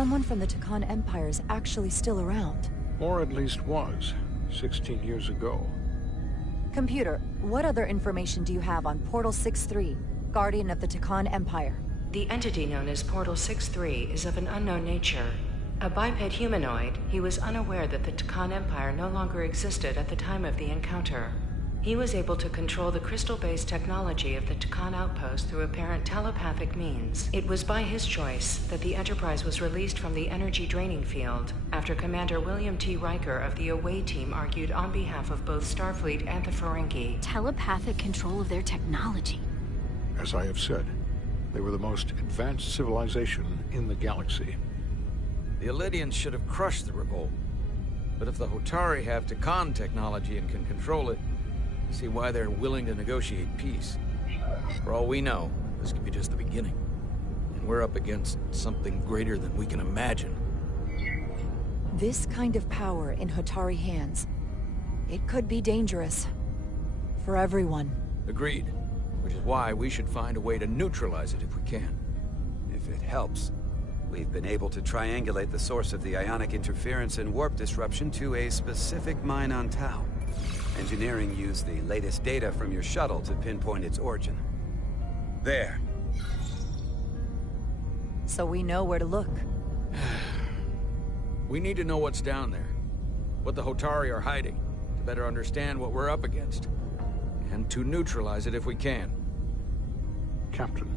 someone from the Takan Empire is actually still around. Or at least was, 16 years ago. Computer, what other information do you have on Portal 6-3, Guardian of the Takan Empire? The entity known as Portal 6-3 is of an unknown nature. A biped humanoid, he was unaware that the Takan Empire no longer existed at the time of the encounter. He was able to control the crystal-based technology of the Takan outpost through apparent telepathic means. It was by his choice that the Enterprise was released from the energy draining field after Commander William T. Riker of the Away Team argued on behalf of both Starfleet and the Ferengi. Telepathic control of their technology. As I have said, they were the most advanced civilization in the galaxy. The Elydians should have crushed the revolt. But if the Hotari have Takan technology and can control it, I see why they're willing to negotiate peace. For all we know, this could be just the beginning. And we're up against something greater than we can imagine. This kind of power in Hotari hands, it could be dangerous. For everyone. Agreed. Which is why we should find a way to neutralize it if we can. If it helps, we've been able to triangulate the source of the ionic interference and warp disruption to a specific mine on Tau. Engineering used the latest data from your shuttle to pinpoint its origin. There. So we know where to look. We need to know what's down there. What the Hotari are hiding, to better understand what we're up against. And to neutralize it if we can. Captain,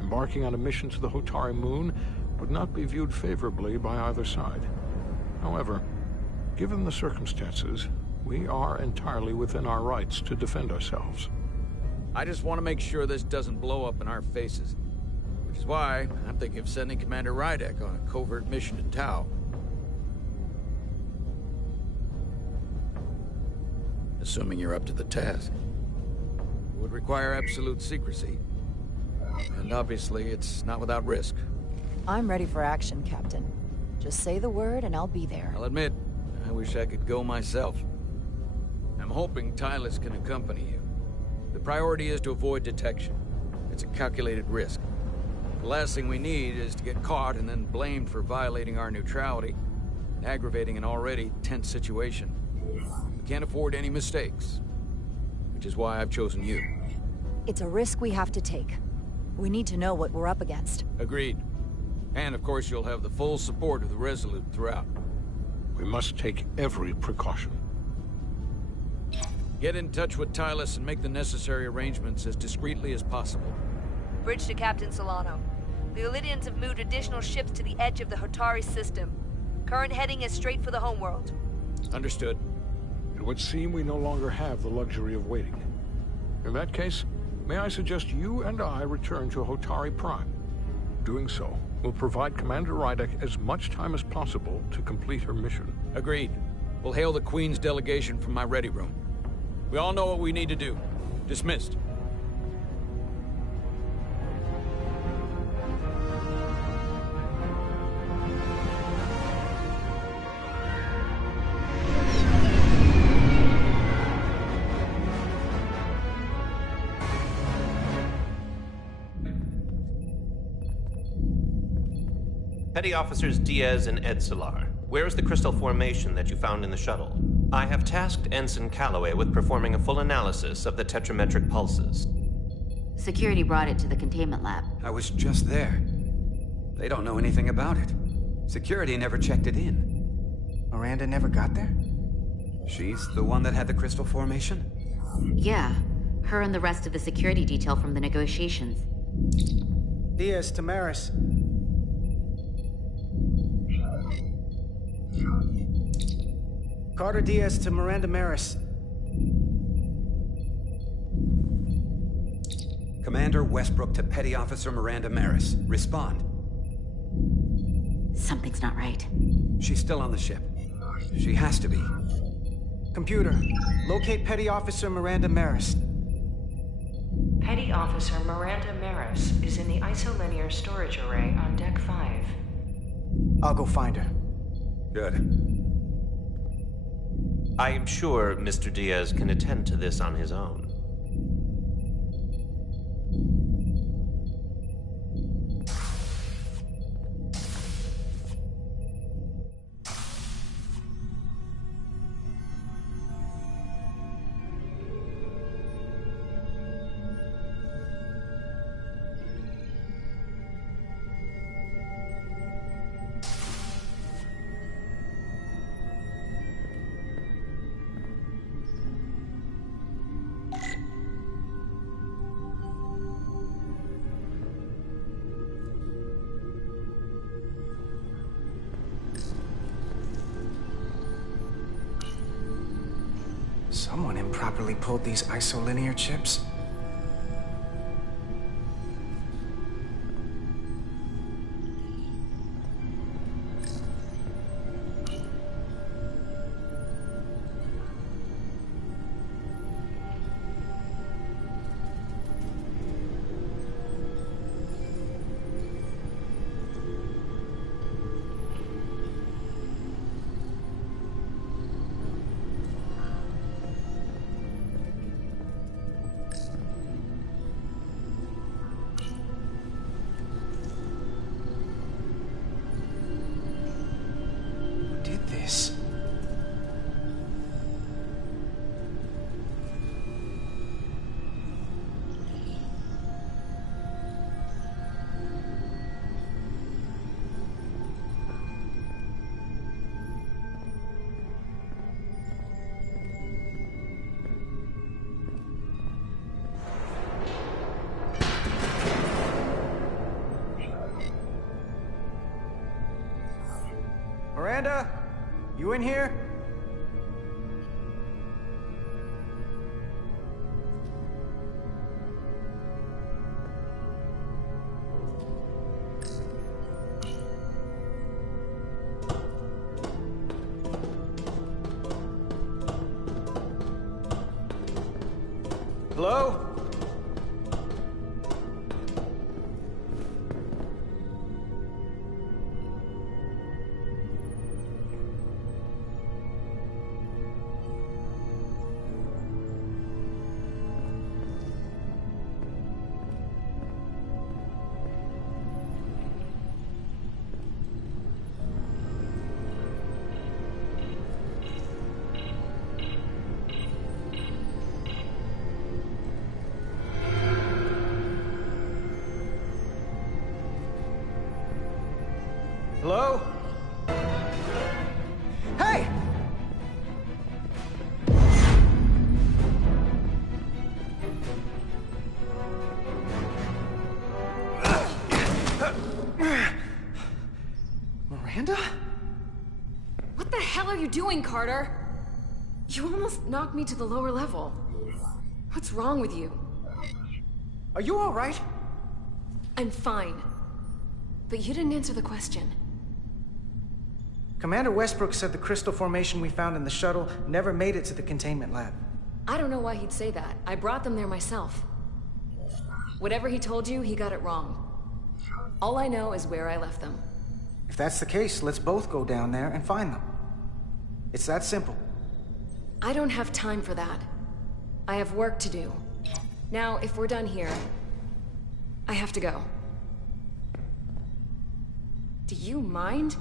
embarking on a mission to the Hotari moon would not be viewed favorably by either side. However, given the circumstances, we are entirely within our rights to defend ourselves. I just want to make sure this doesn't blow up in our faces. Which is why I'm thinking of sending Commander Rydek on a covert mission to Tau. Assuming you're up to the task. It would require absolute secrecy. And obviously, it's not without risk. I'm ready for action, Captain. Just say the word and I'll be there. I'll admit, I wish I could go myself. I'm hoping Tylus can accompany you. The priority is to avoid detection. It's a calculated risk. The last thing we need is to get caught and then blamed for violating our neutrality and aggravating an already tense situation. We can't afford any mistakes, which is why I've chosen you. It's a risk we have to take. We need to know what we're up against. Agreed. And of course you'll have the full support of the Resolute throughout. We must take every precaution. Get in touch with Tylus and make the necessary arrangements as discreetly as possible. Bridge to Captain Solano. The Elydians have moved additional ships to the edge of the Hotari system. Current heading is straight for the homeworld. Understood. It would seem we no longer have the luxury of waiting. In that case, may I suggest you and I return to Hotari Prime? Doing so will provide Commander Rydek as much time as possible to complete her mission. Agreed. We'll hail the Queen's delegation from my ready room. We all know what we need to do. Dismissed. Petty Officers Diaz and Edsolar, where is the crystal formation that you found in the shuttle? I have tasked Ensign Calloway with performing a full analysis of the tetrametric pulses. Security brought it to the containment lab. I was just there. They don't know anything about it. Security never checked it in. Miranda never got there? She's the one that had the crystal formation? Yeah, her and the rest of the security detail from the negotiations. Diaz, Tamaris. Carter Diaz to Miranda Maris. Commander Westbrook to Petty Officer Miranda Maris. Respond. Something's not right. She's still on the ship. She has to be. Computer, locate Petty Officer Miranda Maris. Petty Officer Miranda Maris is in the isolinear storage array on Deck 5. I'll go find her. Good. I am sure Mr. Diaz can attend to this on his own. Someone improperly pulled these isolinear chips. This. Miranda? You in here? Hello? Hello? Hey! Miranda? What the hell are you doing, Carter? You almost knocked me to the lower level. What's wrong with you? Are you all right? I'm fine. But you didn't answer the question. Commander Westbrook said the crystal formation we found in the shuttle never made it to the containment lab. I don't know why he'd say that. I brought them there myself. Whatever he told you, he got it wrong. All I know is where I left them. If that's the case, let's both go down there and find them. It's that simple. I don't have time for that. I have work to do. Now, if we're done here, I have to go. Do you mind?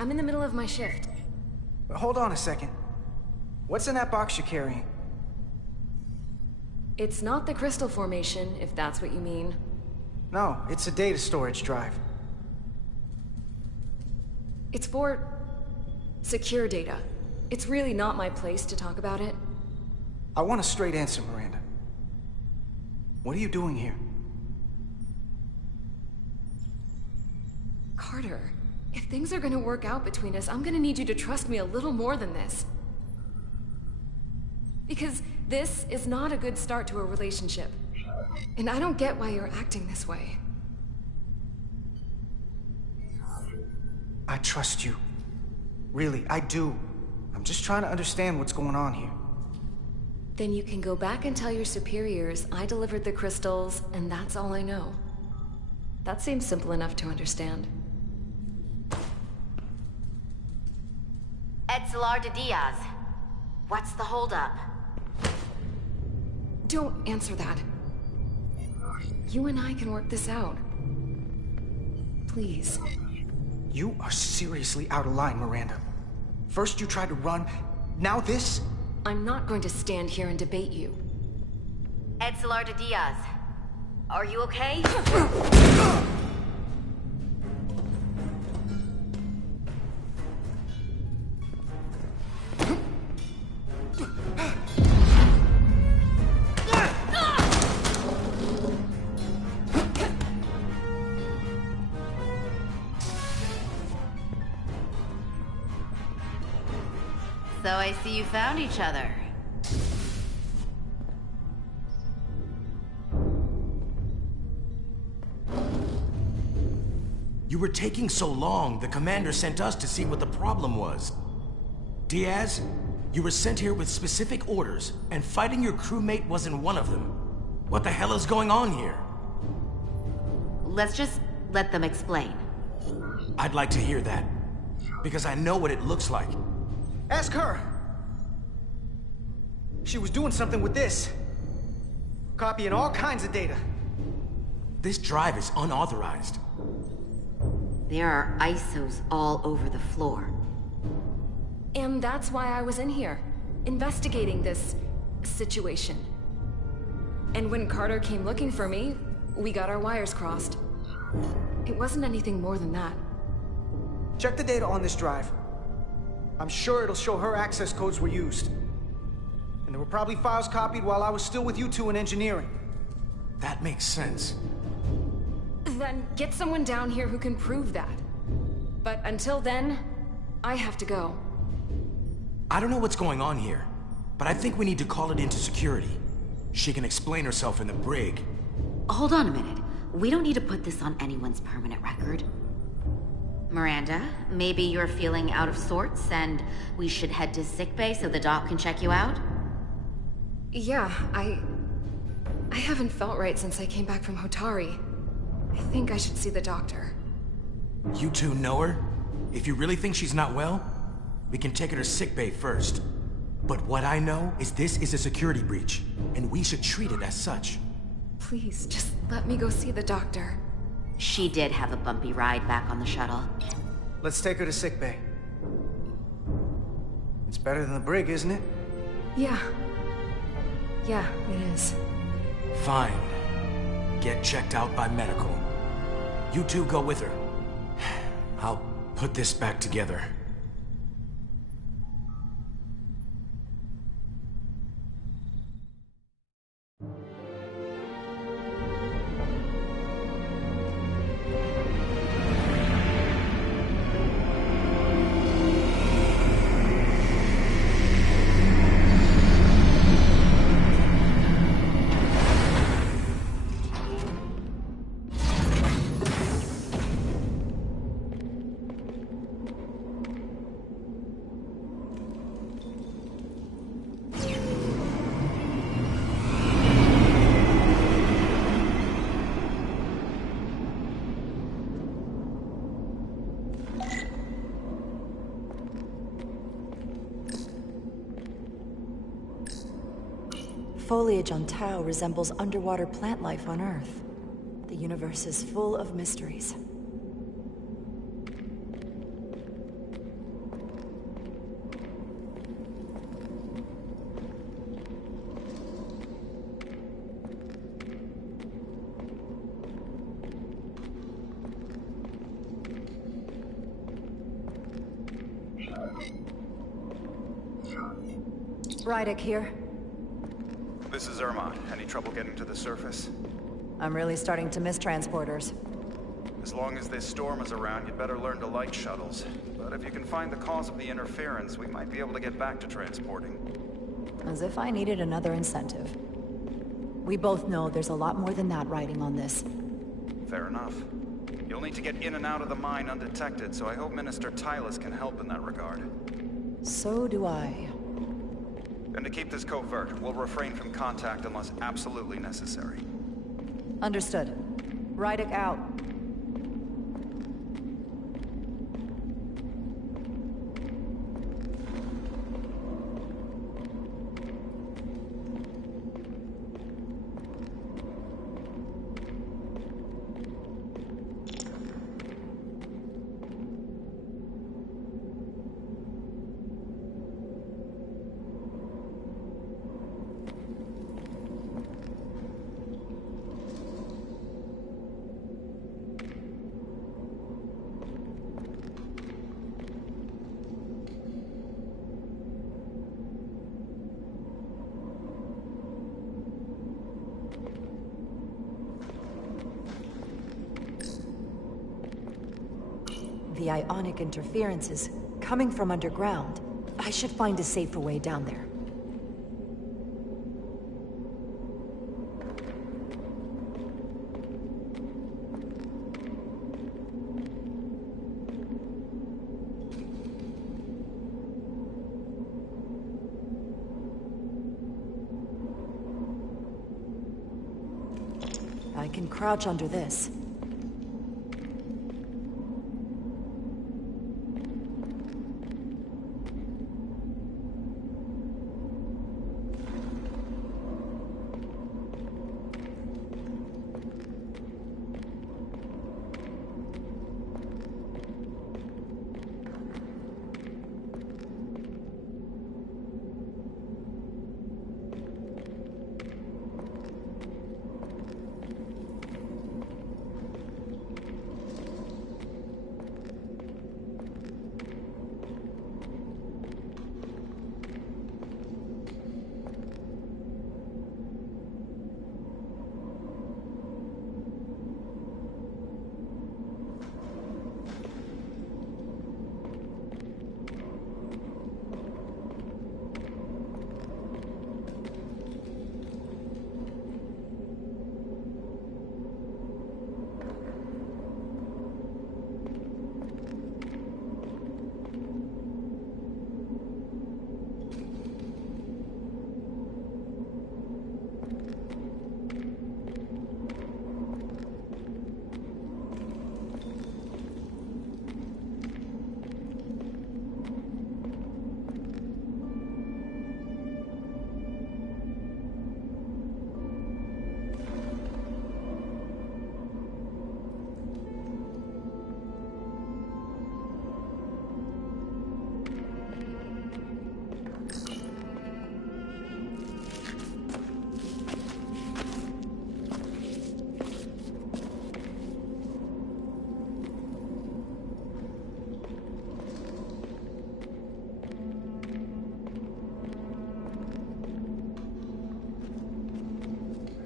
I'm in the middle of my shift. Hold on a second. What's in that box you're carrying? It's not the crystal formation, if that's what you mean. No, it's a data storage drive. It's for secure data. It's really not my place to talk about it. I want a straight answer, Miranda. What are you doing here? Carter, if things are gonna work out between us, I'm gonna need you to trust me a little more than this. Because this is not a good start to a relationship. And I don't get why you're acting this way. I trust you. Really, I do. I'm just trying to understand what's going on here. Then you can go back and tell your superiors I delivered the crystals, and that's all I know. That seems simple enough to understand. LarsD, what's the holdup? Don't answer that. You and I can work this out. Please. You are seriously out of line, Miranda. First you tried to run, now this? I'm not going to stand here and debate you. LarsD, are you okay? So I see you found each other. You were taking so long, the commander sent us to see what the problem was. Diaz, you were sent here with specific orders, and fighting your crewmate wasn't one of them. What the hell is going on here? Let's just let them explain. I'd like to hear that, because I know what it looks like. Ask her! She was doing something with this. Copying all kinds of data. This drive is unauthorized. There are ISOs all over the floor. And that's why I was in here, investigating this situation. And when Carter came looking for me, we got our wires crossed. It wasn't anything more than that. Check the data on this drive. I'm sure it'll show her access codes were used. And there were probably files copied while I was still with you two in engineering. That makes sense. Then get someone down here who can prove that. But until then, I have to go. I don't know what's going on here, but I think we need to call it into security. She can explain herself in the brig. Hold on a minute. We don't need to put this on anyone's permanent record. Miranda, maybe you're feeling out of sorts and we should head to sickbay so the doc can check you out? Yeah, I haven't felt right since I came back from Hotari. I think I should see the doctor. You two know her? If you really think she's not well, we can take her to sickbay first. But what I know is this is a security breach, and we should treat it as such. Please, just let me go see the doctor. She did have a bumpy ride back on the shuttle. Let's take her to sickbay. It's better than the brig, isn't it? Yeah. Yeah, it is. Fine. Get checked out by medical. You two go with her. I'll put this back together. Foliage on Tau resembles underwater plant life on Earth. The universe is full of mysteries. Rydick here. This is Irma. Any trouble getting to the surface? I'm really starting to miss transporters. As long as this storm is around, you'd better learn to light shuttles. But if you can find the cause of the interference, we might be able to get back to transporting. As if I needed another incentive. We both know there's a lot more than that riding on this. Fair enough. You'll need to get in and out of the mine undetected, so I hope Minister Tylus can help in that regard. So do I. And to keep this covert, we'll refrain from contact unless absolutely necessary. Understood. Rydick out. The ionic interference is coming from underground. I should find a safer way down there. I can crouch under this.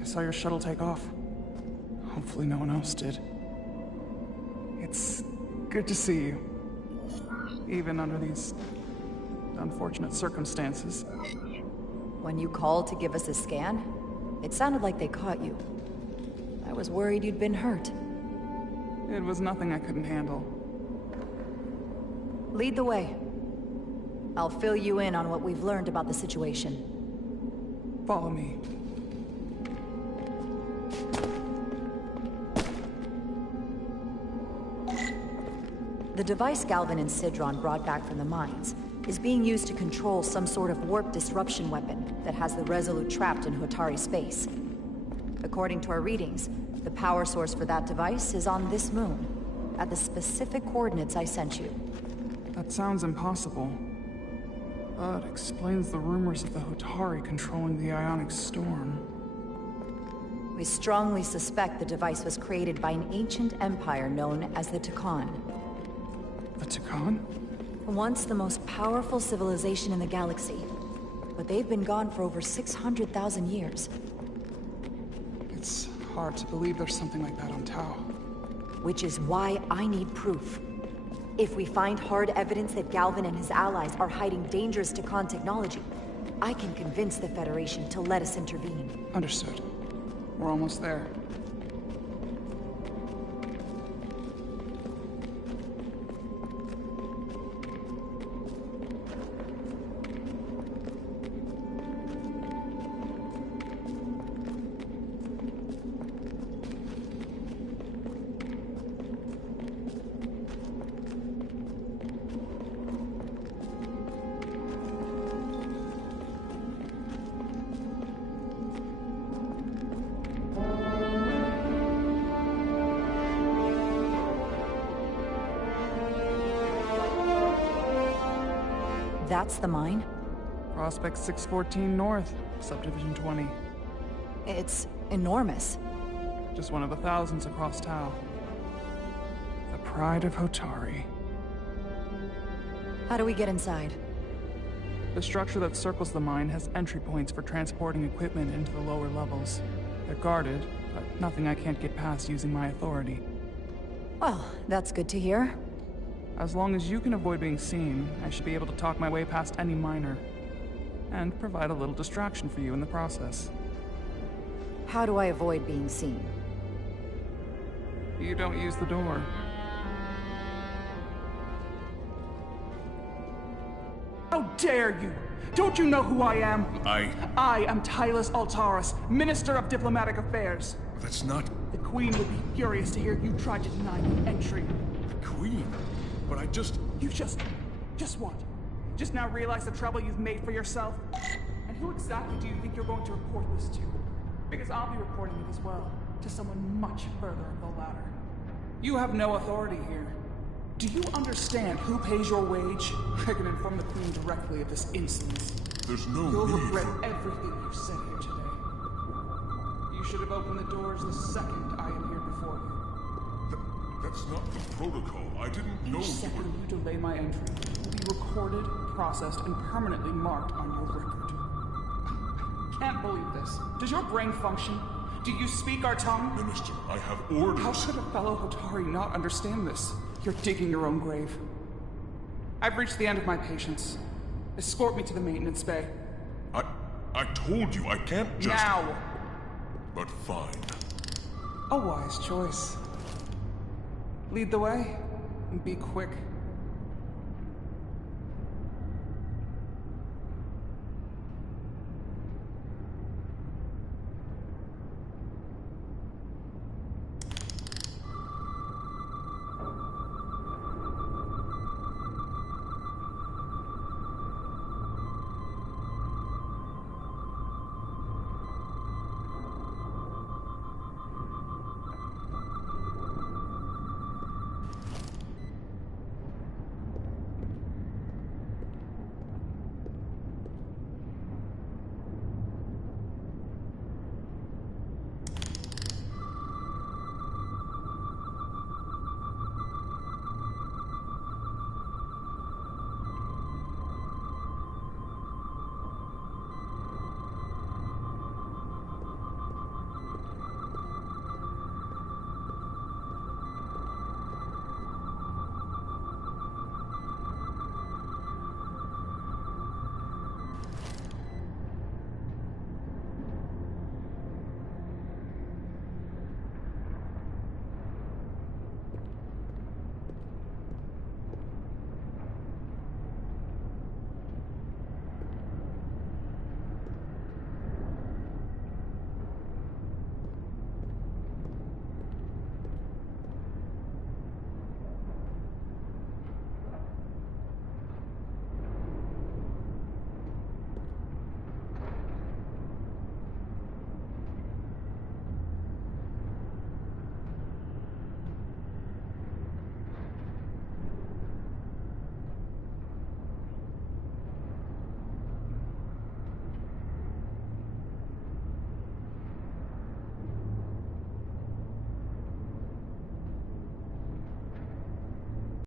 I saw your shuttle take off. Hopefully no one else did. It's good to see you. Even under these unfortunate circumstances. When you called to give us a scan, it sounded like they caught you. I was worried you'd been hurt. It was nothing I couldn't handle. Lead the way. I'll fill you in on what we've learned about the situation. Follow me. The device Galvin and Sidron brought back from the mines is being used to control some sort of warp disruption weapon that has the Resolute trapped in Hotari space. According to our readings, the power source for that device is on this moon, at the specific coordinates I sent you. That sounds impossible. But explains the rumors of the Hotari controlling the ionic storm. We strongly suspect the device was created by an ancient empire known as the Tukan. The Tukan? Once the most powerful civilization in the galaxy, but they've been gone for over 600,000 years. It's hard to believe there's something like that on Tau. Which is why I need proof. If we find hard evidence that Galvin and his allies are hiding dangerous Tukan technology, I can convince the Federation to let us intervene. Understood. We're almost there. That's the mine? Prospect 614 North, Subdivision 20. It's enormous. Just one of the thousands across Tau. The pride of Hotari. How do we get inside? The structure that circles the mine has entry points for transporting equipment into the lower levels. They're guarded, but nothing I can't get past using my authority. Well, that's good to hear. As long as you can avoid being seen, I should be able to talk my way past any miner. And provide a little distraction for you in the process. How do I avoid being seen? You don't use the door. How dare you! Don't you know who I am? I am Tylus Altaris, Minister of Diplomatic Affairs. That's not... The Queen would be furious to hear you tried to deny me entry. the Queen. But I just... You just what? Just now realize the trouble you've made for yourself? And who exactly do you think you're going to report this to? Because I'll be reporting it as well, to someone much further up the ladder. You have no authority here. Do you understand who pays your wage? I can inform the Queen directly of this insolence. There's no You'll need regret for... everything you've said here today. You should have opened the doors the second I appeared before you. That's not the protocol. I didn't know Each you second were... you delay my entry will be recorded, processed, and permanently marked on your record. I can't believe this. Does your brain function? Do you speak our tongue? Minister, I have orders. How could a fellow Hotari not understand this? You're digging your own grave. I've reached the end of my patience. Escort me to the maintenance bay. I told you I can't just... Now! But fine. A wise choice. Lead the way, and be quick.